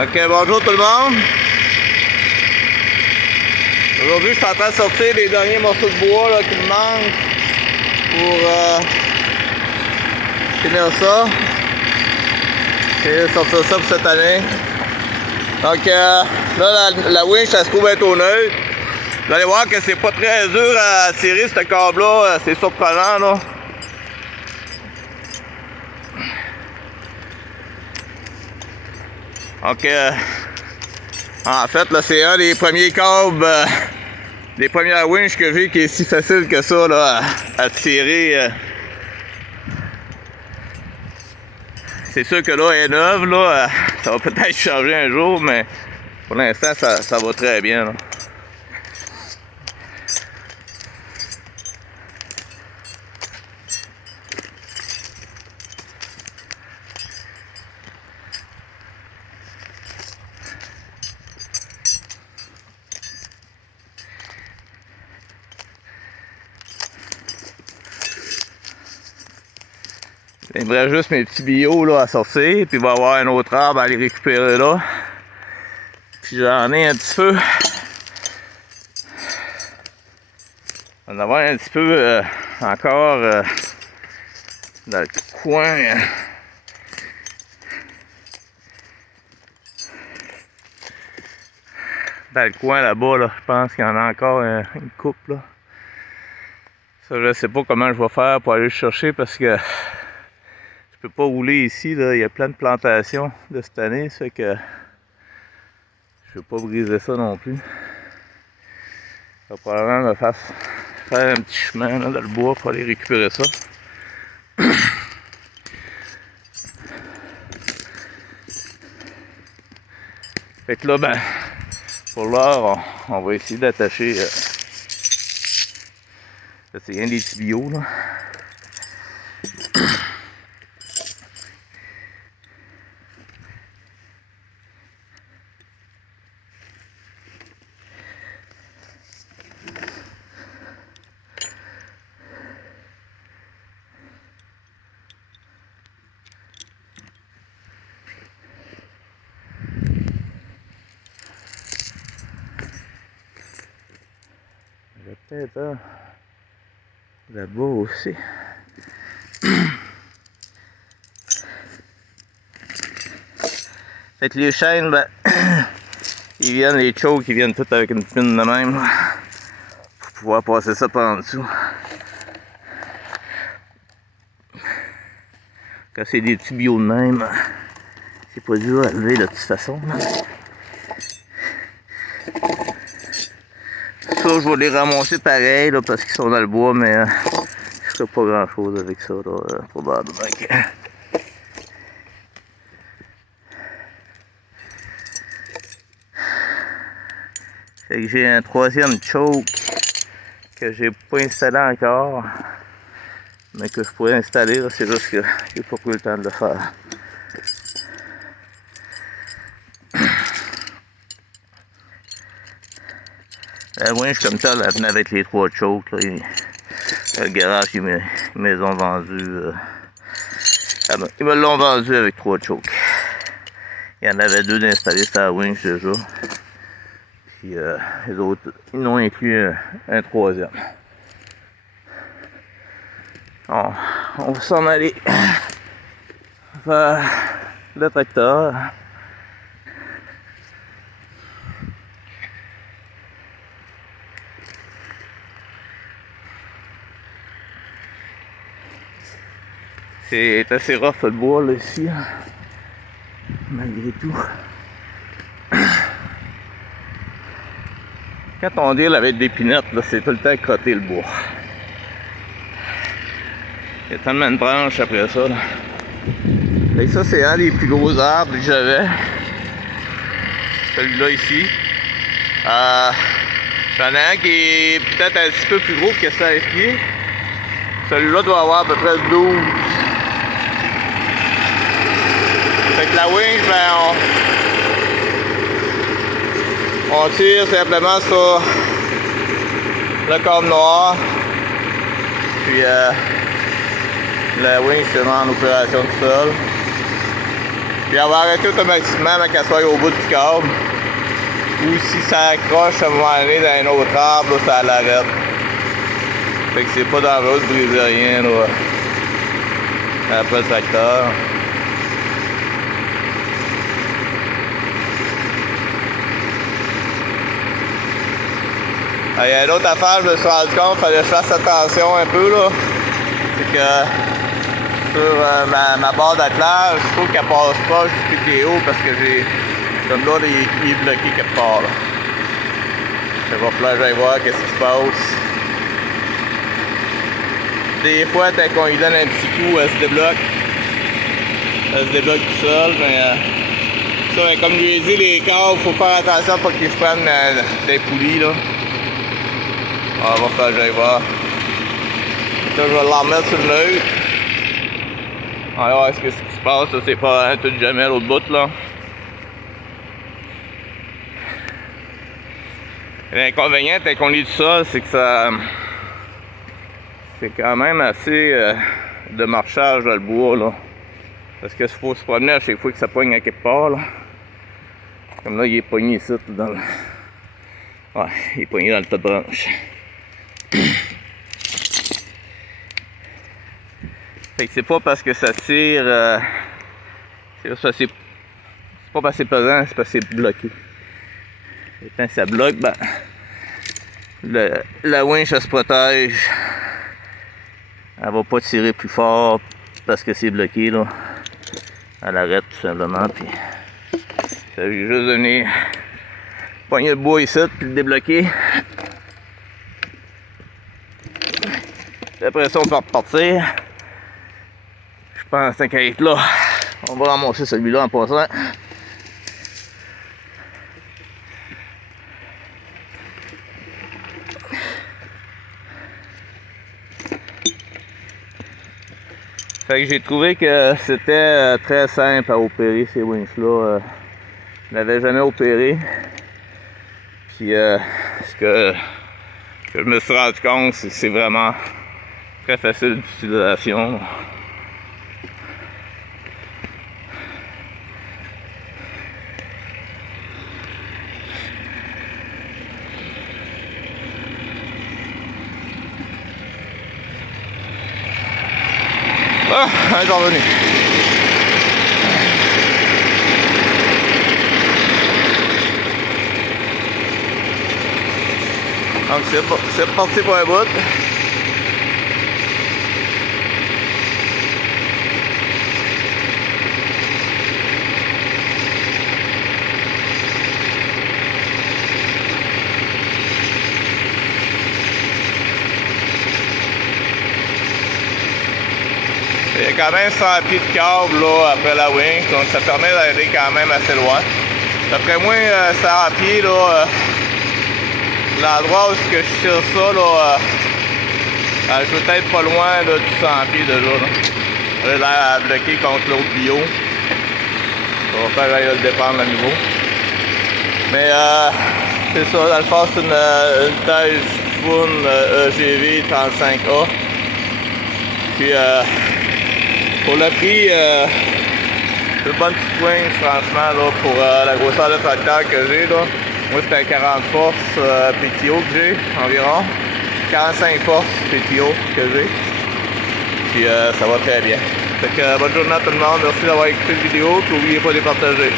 Ok, bonjour tout le monde. Aujourd'hui, je suis en train de sortir les derniers morceaux de bois là, qui me manquent pour finir ça. Et sortir ça pour cette année. Donc là, la winch, ça se trouve être au neutre. Vous allez voir que c'est pas très dur à tirer ce câble-là. C'est surprenant là. Donc, en fait, là, c'est un des premiers câbles, des premières winches que j'ai qui est si facile que ça là, à tirer. C'est sûr que là, elle est neuve, là, ça va peut-être changer un jour, mais pour l'instant, ça va très bien. Là. Il me reste juste mes petits billots là, à sortir, puis il va y avoir un autre arbre à aller récupérer là. Puis j'en ai un petit peu. On va en avoir un petit peu encore dans le coin. Dans le coin là-bas, là, je pense qu'il y en a encore une coupe là. Ça, je sais pas comment je vais faire pour aller le chercher parce que je peux pas rouler ici, là. Il y a plein de plantations de cette année, ça fait que je veux pas briser ça non plus. Je vais probablement me faire un petit chemin là, dans le bois pour aller récupérer ça. Fait que là, ben, pour l'heure, on va essayer d'attacher. Ça, c'est rien des petits billots, là. Peut-être là-bas aussi. Fait que les chaînes, ben, ils viennent, les chokes, ils viennent toutes avec une pine de même là, pour pouvoir passer ça par en dessous. Quand c'est des petits billots de même, c'est pas dur à lever de toute façon. Là. Ça, je vais les ramasser pareil là, parce qu'ils sont dans le bois, mais je ferai pas grand chose avec ça là, probablement. Fait que j'ai un troisième choke que j'ai pas installé encore, mais que je pourrais installer, c'est juste que j'ai pas pris le temps de le faire. La winch comme ça, elle venait avec les trois chokes. Là, le garage, ils me les ont vendus. Ils me l'ont vendu avec trois chokes. Il y en avait deux d'installer sur la winch déjà. Puis les autres, ils n'ont inclus un troisième. Bon, on va s'en aller vers le tracteur. C'est assez rough le bois là ici, hein, malgré tout. Quand on deal avec des pinettes, c'est tout le temps crotter le bois. Il y a tellement de branches après ça. Là. Et ça, c'est un des plus gros arbres que j'avais. Celui-là ici. J'en ai un qui est peut-être un petit peu plus gros que 16 pieds. Celui-là doit avoir à peu près 12. Fait que la winch, ben, on tire simplement sur le câble noir. Puis la winch se met en opération tout seul. Puis elle va arrêter automatiquement quand elle soit au bout du câble. Ou si ça accroche à un moment donné dans un autre arbre, là, ça l'arrête. Fait que c'est pas dangereux de briser rien là, après le tracteur. Il y a une autre affaire, je me suis rendu compte, il fallait que je fasse attention un peu là. C'est que sur ma barre d'attelage, je trouve qu'elle passe pas jusqu'à PTO parce que j'ai comme là il est bloqué quelque part là. Il va falloir que j'aille voir qu'est-ce qui se passe. Des fois, dès qu'on lui donne un petit coup, elle se débloque. Elle se débloque tout seul, mais ça, comme je lui ai dit, les câbles, faut faire attention pour qu'ils se prennent des poulies là. On va faire que j'aille voir. Là, je vais l'en remettre sur le neutre. On va voir ce qui se passe, ça c'est pas tout jamais à l'autre bout là. L'inconvénient dès qu'on lit tout ça, c'est que ça. C'est quand même assez de marchage dans le bois là. Parce qu'il faut se promener à chaque fois que ça pogne à quelque part là. Comme là, il est pogné ici dans le. Ouais, il est pogné dans le tas de branches. Fait que c'est pas parce que ça tire. C'est pas parce que c'est pesant, c'est parce que c'est bloqué. Et quand ça bloque, ben. La winch elle se protège. Elle va pas tirer plus fort parce que c'est bloqué là. Elle arrête tout simplement. Puis ça veut juste donner pogner le bois ici puis le débloquer. Après ça on peut repartir. Je pense que qu'à être là. On va ramasser celui-là en passant. Fait que j'ai trouvé que c'était très simple à opérer ces winches-là. Je n'avais jamais opéré. Puis ce que je me suis rendu compte, c'est que c'est vraiment très facile d'utilisation. Ah, elle est revenue. Donc c'est reparti pour un bout. Il y a quand même 100 pieds de câble là, après la winch, donc ça permet d'aller quand même assez loin. D'après moi, 100 pieds, là, l'endroit où je tire ça, là, je peux être pas loin là, du 100 pieds déjà. Là. J'ai l'air à bloquer contre l'autre bio. On va faire aller le dépendre à nouveau. Mais c'est ça, dans le fond, c'est une taille Spoon EGV 35A. Puis pour le prix, c'est une bonne petite winch franchement là, pour la grosseur de tracteur que j'ai là. Moi c'est un 40 forces PTO que j'ai environ. 45 forces PTO que j'ai. Puis ça va très bien. Fait que bonne journée à tout le monde, merci d'avoir écouté la vidéo, puis n'oubliez pas de les partager.